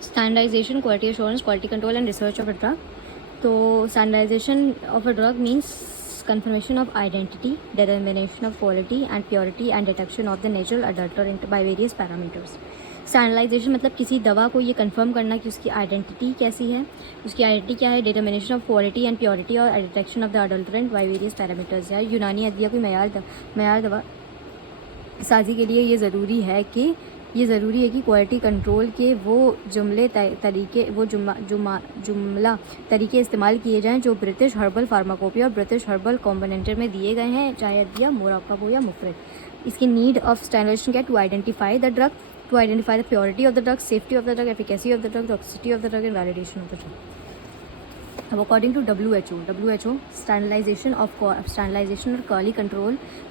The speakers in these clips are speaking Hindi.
Standardization, quality assurance, quality control and research of a drug. तो standardization of a drug means confirmation of identity, determination of quality and purity and detection of the natural adulterant by various parameters. Standardisation मतलब किसी दवा को ये कंफर्म करना कि उसकी आइडेंटिटी कैसी है, उसकी आइडेंटिटी क्या है, determination of quality and purity और detection of the adulterant by various parameters. यार यूनानी अदविया कोई मैयार दवा साजी के लिए ये ज़रूरी है कि क्वालिटी कंट्रोल के वो जुमला तरीके इस्तेमाल किए जाएं जो ब्रिटिश हर्बल फार्माकोपिया और ब्रिटिश हर्बल कॉम्बिनेटर में दिए गए हैं, चाहे अदविया मुराकब हो या मुफरद। इसकी नीड ऑफ स्टैंडर्डाइजेशन क्या है? To identify the drug, to identify the purity of the drug, safety of the drug, efficacy of the drug, toxicity of the drug and validation of the drug. अब according to WHO standardization or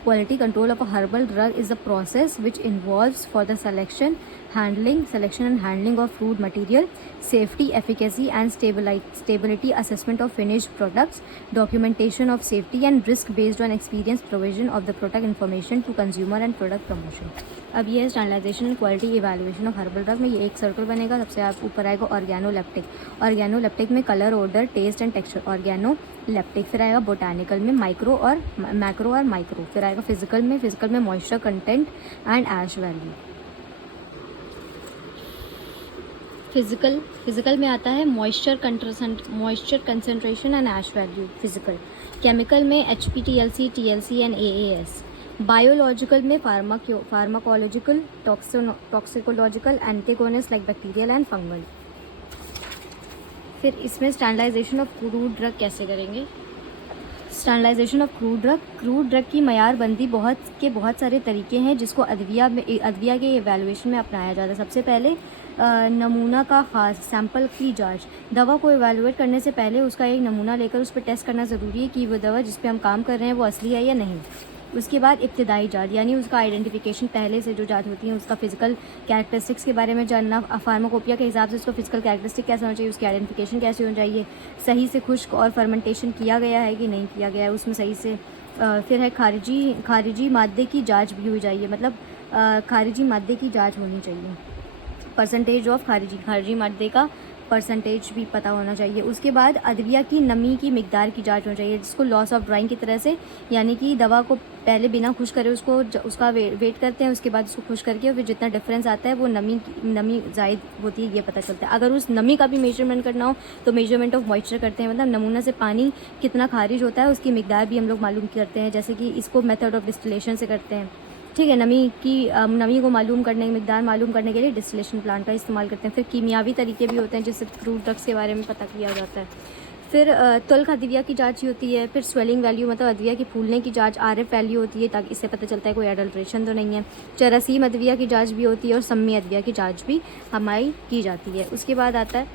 quality control of a herbal drug is a process which involves for the selection and handling of food material, safety, efficacy and stability assessment of finished products, documentation of safety and risk based on experience, provision of the product information to consumer and product promotion. अब ये है standardisation quality evaluation of herbal drug में ये एक सर्कल बनेगा। सबसे आप ऊपर आएगा ऑर्गेनोलेप्टिक में colour, order, taste and texture organoleptic. फिर आएगा बोटानिकल में मैक्रो और माइक्रो। फिर आएगा फिजिकल में moisture content and ash value. Physical में आता है moisture concentration and ash value physical. Chemical में HPTLC, TLC and AAS। Biological में pharmacological, toxicological, antagonist like bacterial and fungal. फिर इसमें स्टैंडर्डाइजेशन ऑफ क्रूड ड्रग कैसे करेंगे? स्टैंडर्डाइजेशन ऑफ क्रूड ड्रग की मयारबंदी बहुत सारे तरीके हैं जिसको अदविया के एवेलुएशन में अपनाया जाता है। सबसे पहले नमूना का खास सैंपल की जांच। दवा को एवेलुएट करने से पहले उसका एक नमूना लेकर उस पर टेस्ट करना ज़रूरी है कि वो दवा जिस पे हम काम कर रहे हैं वो असली है या नहीं। उसके बाद इब्तिदाई जांच यानी उसका आइडेंटिफिकेशन, पहले से जो जांच होती है उसका फिजिकल कैरेक्टरिस्टिक्स के बारे में जानना, फार्माकोपिया के हिसाब से उसका फिजिकल कैरेक्टरिस्टिक कैसा होना चाहिए, उसकी आइडेंटिफिकेशन कैसे होनी चाहिए, सही से खुश्क और फर्मेंटेशन किया गया है कि नहीं किया गया है उसमें सही से। फिर है खारिजी मादे की जाँच भी हुई चाहिए, मतलब खारिजी मादे की जाँच होनी चाहिए। परसेंटेज ऑफ खारिजी मादे का परसेंटेज भी पता होना चाहिए। उसके बाद अदविया की नमी की मिकदार की जांच होनी चाहिए जिसको लॉस ऑफ ड्राइंग की तरह से, यानी कि दवा को पहले बिना खुश करे उसका वेट करते हैं, उसके बाद उसको खुश करके फिर जितना डिफरेंस आता है वो नमी ज़ायद होती है ये पता चलता है। अगर उस नमी का भी मेजरमेंट करना हो तो मेजरमेंट ऑफ मॉइस्चर करते हैं, मतलब नमूना से पानी कितना खारिज होता है उसकी मिकदार भी हम लोग मालूम करते हैं, जैसे कि इसको मेथड ऑफ डिस्टिलेशन से करते हैं। ठीक है, नमी को मालूम करने, मिकदार मालूम करने के लिए डिस्टिलेशन प्लांट का इस्तेमाल करते हैं। फिर कीमियावी तरीके भी होते हैं जिससे क्रूड ड्रग्स के बारे में पता किया जाता है। फिर तल्ख अदविया की जांच होती है। फिर स्वेलिंग वैल्यू मतलब अदविया की फूलने की जांच, RF वैल्यू होती है ताकि इससे पता चलता है कोई एडल्ट्रेशन तो नहीं है। चरसीम अदविया की जांच भी होती है और सम्मी अदविया की जांच भी हमारी की जाती है। उसके बाद आता है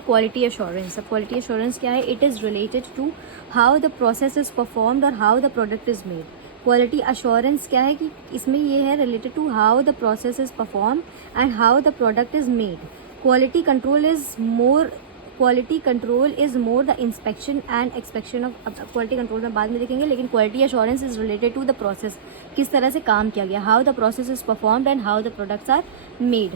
क्वालिटी एश्योरेंस। अब क्वालिटी एश्योरेंस क्या है? It is related to how the process is performed और how the product is made. Quality assurance क्या है कि इसमें ये है related to how the process is perform and how the product is made. Quality control is more the inspection and expectation of. अब क्वालिटी कंट्रोल में बाद में देखेंगे, लेकिन quality assurance is related to the process, किस तरह से काम किया गया, how the process is performed and how the products are made.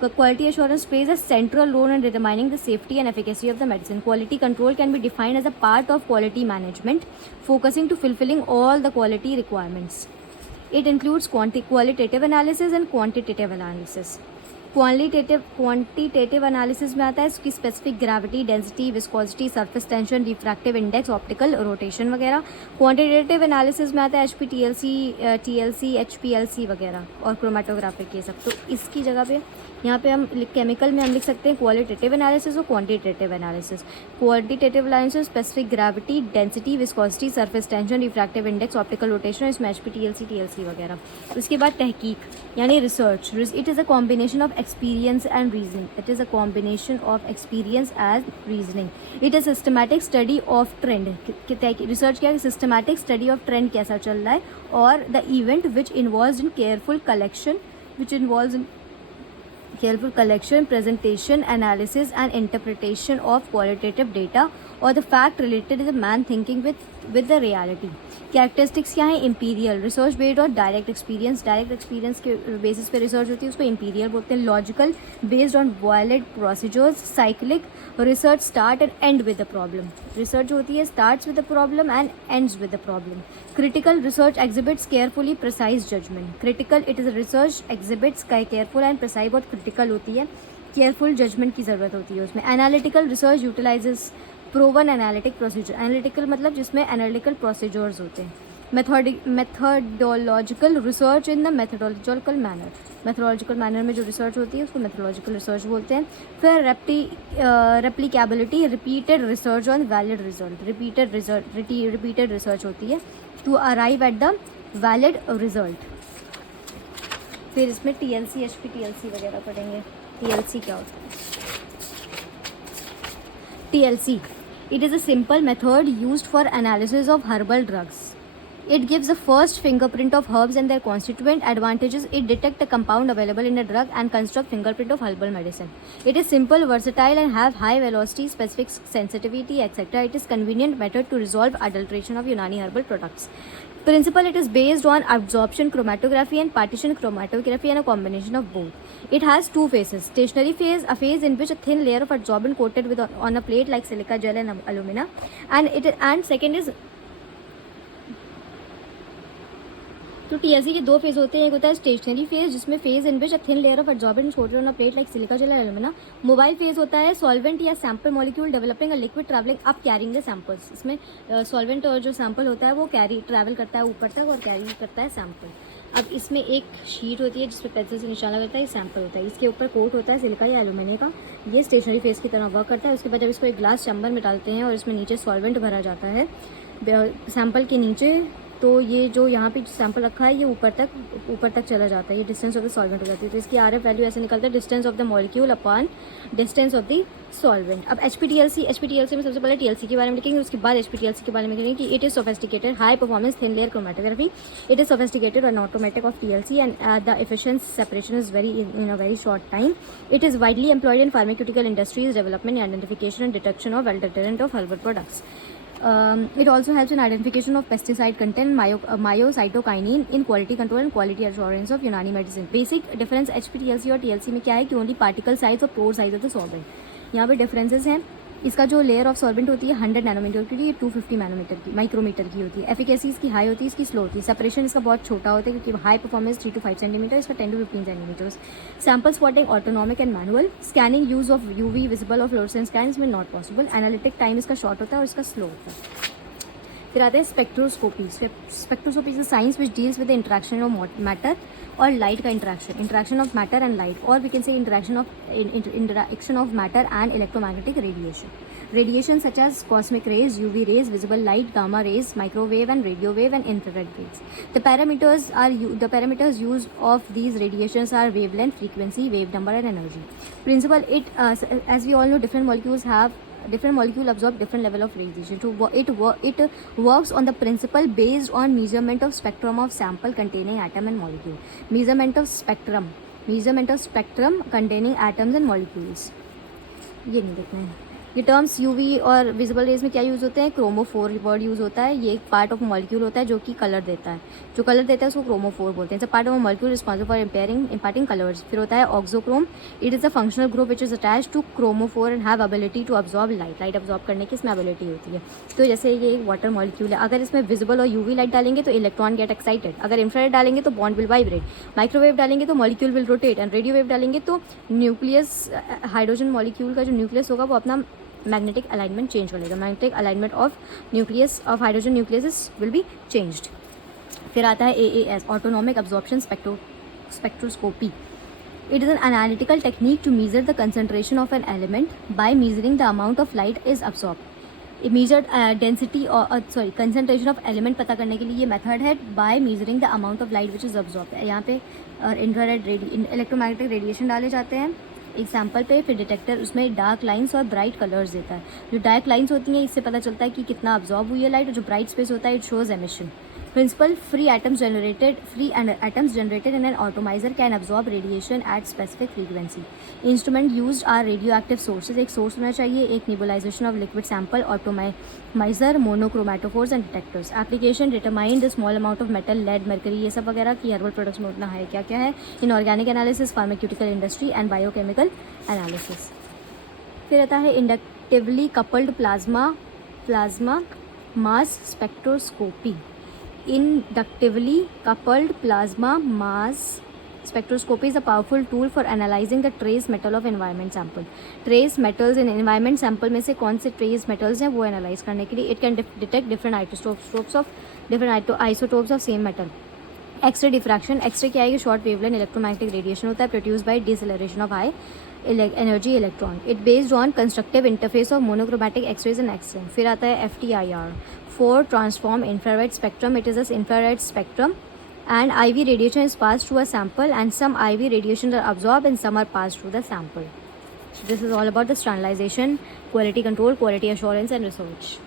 Quality assurance plays a central role in determining the safety and efficacy of the medicine. Quality control can be defined as a part of quality management, focusing to fulfilling all the quality requirements. It includes qualitative analysis and quantitative analysis. Quantitative analysis में आता है इसकी specific gravity, density, viscosity, surface tension, refractive index, optical rotation वगैरह। क्वांटिटेटिव एनालिसिस में आता है HPTLC, TLC, HPLC वगैरह और क्रोमेटोग्राफिक ये सब। तो इसकी जगह पे यहाँ पे हम केमिकल में हम लिख सकते हैं क्वालिटेटिव एनालिसिस और quantitative analysis. Quantitative analysis specific gravity, density, viscosity, surface tension, refractive index, optical rotation, इसमें HPTLC, TLC वगैरह। उसके बाद तहकीक यानी research. It is a combination of experience and reasoning. It is a combination of experience and reasoning. It is systematic study of trend. Research क्या है? सिस्टमैटिक स्टडी ऑफ ट्रेंड कैसा चल रहा है और the event which involves in careful collection, presentation, analysis and interpretation of qualitative data or the fact related to the man thinking with the reality. Characteristics क्या है? इंपीरियल, रिसर्च बेस्ड और डायरेक्ट एक्सपीरियंस, डायरेक्ट एक्सपीरियंस के बेसिस पे रिसर्च होती है उसको इंपीरियल बोलते हैं। Logical, based on valid procedures. Cyclic, research start and end with the problem, research होती है starts with the problem and ends with the problem. Critical, research exhibits carefully precise judgement. Critical, it is research exhibits careful and precise, बहुत क्रिटिकल होती है, केयरफुल जजमेंट की ज़रूरत होती है उसमें। Analytical, research utilises proven analytic procedure. Analytical मतलब जिसमें एनालिटिकल प्रोसीजर्स होते हैं। Methodological, research in the methodological manner, methodological manner में जो रिसर्च होती है उसको मेथोडोलॉजिकल रिसर्च बोलते हैं। फिर replicability, repeated research on valid result, repeated research होती है to arrive at the valid result. फिर इसमें TLC, HPTLC वगैरह पढ़ेंगे। TLC क्या होता है? TLC, it is a simple method used for analysis of herbal drugs. It gives the first fingerprint of herbs and their constituent advantages. It detects the compound available in a drug and construct fingerprint of herbal medicine. It is simple, versatile and have high velocity, specific sensitivity, etc. It is convenient method to resolve adulteration of Unani herbal products. Principle, it is based on absorption chromatography and partition chromatography and a combination of both. It has two phases. Stationary phase, a phase in which a thin layer of adsorbent coated with on a plate like silica gel and alumina, and second is, तो TLC के दो फेज होते हैं। एक होता है स्टेशनरी फेज जिसमें phase in which a thin layer of absorbent coated on a plate like silica gel और एल्यूमिना। मोबाइल फेज होता है सॉल्वेंट या sample molecule developing a liquid travelling up carrying the samples. इसमें सॉल्वेंट और जो सैंपल होता है वो ट्रैवल करता है ऊपर तक और कैरी करता है सैंपल। अब इसमें एक शीट होती है जिसपे पेंसिल से निशान लगता है, ये सैंपल होता है, इसके ऊपर कोट होता है सिलिका या एल्यूमिनियम का, ये स्टेशनरी फेज की तरह वर्क करता है। उसके बाद जब इसको एक ग्लास चैम्बर में डालते हैं और इसमें नीचे सॉल्वेंट भरा जाता है सैंपल के नीचे, तो ये जो यहाँ पे सैंपल रखा है ये ऊपर तक चला जाता है, ये डिस्टेंस ऑफ द सॉल्वेंट हो जाती है। तो इसकी RF वैल्यू ऐसे निकलता है, distance of the molecule upon distance of the solvent. अब HPTLC में सबसे पहले TLC के बारे में लिखेंगे, उसके बाद HPTLC के बारे में लिखेंगे कि it is sophisticated high performance thin layer chromatography. It is sophisticated and automatic of TLC and the efficient separation is very in a very short time. It is widely employed in pharmaceutical industries development, identification and detection of adulterant of herbal products. It also helps in identification of pesticide content, myocytokinin in quality control and quality assurance of Unani medicine. Basic difference HPTLC और TLC में क्या है कि only particle size और pore size of the solvent। यहाँ पे differences हैं। इसका जो लेयर ऑफ सॉल्वेंट होती है 100 नैनोमीटर की, ये 250 माइक्रोमीटर की होती है। एफिकेसी इसकी हाई होती है, इसकी स्लो होती है। सेपरेशन इसका बहुत छोटा होता है क्योंकि हाई परफॉर्मेंस 3 to 5 सेंटीमीटर, इसका 10 to 15 centimetres. Sample spotting autonomic and manual. Scanning use of UV visible और फ्लोरेसेंस स्कैन इसमें नॉट पॉसिबल। एनालिटिक टाइम इसका शॉर्ट होता है और इसका स्लो होता है। फिर आते हैं spectroscopy. Spectroscopy is science which deals with the interaction of matter और लाइट का interaction of matter and light, और we can say interaction of matter and electromagnetic radiation such as cosmic rays, UV rays, visible light, gamma rays, microwave and radio wave and infrared rays. The parameters used of these radiations are wavelength, frequency, wave number and energy. Principle, as we all know, different molecule absorb different level of radiation. So it works on the principle based on measurement of spectrum of sample containing atom and molecule. Measurement of spectrum containing atoms and molecules. ये नहीं देखना है। ये टर्म्स UV और विजिबल रेज में क्या यूज़ होते हैं? क्रोमोफोर वर्ड यूज़ होता है। ये एक पार्ट ऑफ मॉलिक्यूल होता है जो कि कलर देता है, जो कलर देता है उसको क्रोमोफोर बोलते हैं। Part of molecule responsible for imparting colours. फिर होता है auxochrome. It is a functional group which is attach to chromophore and have ability to absorb light absorb करने की इसमें एबिलिटी होती है। तो जैसे ये वाटर मॉलिक्यूल है, अगर इसमें विजिबल और UV लाइट डालेंगे तो इलेक्ट्रॉन गेट एक्साइटेड, अगर इंफ्रारेड डालेंगे तो बॉन्ड विल वाइब्रेट, माइक्रोवेव डालेंगे तो molecule will rotate, and radio wave डालेंगे तो न्यूक्लियस हाइड्रोजन मॉलिक्यूल का जो न्यूक्लियस होगा वो अपना मैग्नेटिक अलाइनमेंट चेंज कर लेगा। Magnetic alignment of hydrogen nucleus will be changed. फिर आता है AAS, autonomic absorption spectroscopy. It is an analytical technique to measure the concentration of an element by measuring the amount of light is absorbed. Measured density concentration of element पता करने के लिए ये मेथड है by measuring the amount of light which is absorbed। यहाँ पे इंफ्रारेड इलेक्ट्रोमैग्नेटिक रेडिएशन डाले जाते हैं एक सैंपल पे, फिर डिटेक्टर उसमें डार्क लाइंस और ब्राइट कलर्स देता है। जो डार्क लाइंस होती हैं इससे पता चलता है कि कितना अब्जॉर्ब हुई है लाइट, और जो ब्राइट स्पेस होता है it shows emission. Principle: free atoms generated in an atomizer can absorb radiation at specific frequency. Instrument used are radioactive sources. एक source होना चाहिए, एक nebulization of liquid sample, atomizer, monochromatophores and detectors. Application: determine the small amount of metal, lead, mercury, ये सब वगैरह की herbal products में उतना है क्या क्या है. Inorganic analysis, pharmaceutical industry and biochemical analysis. फिर आता है inductively coupled plasma mass spectroscopy. Inductively coupled plasma mass spectroscopy is a powerful tool for analyzing the trace metal of environment sample. Trace metals in environment sample में से कौन से trace metals हैं वो analyze करने के लिए. It can detect different isotopes of same metal. X-ray diffraction. X-ray क्या है कि short wavelength electromagnetic radiation होता है produced by deceleration of high energy electron. It based on constructive interface of monochromatic X-rays and X-ray. फिर आता है FTIR for transform infrared spectrum. It is an infrared spectrum and IV radiation is passed through a sample and some IV radiations are absorbed and some are passed through the sample. So this is all about the standardization, quality control, quality assurance and research.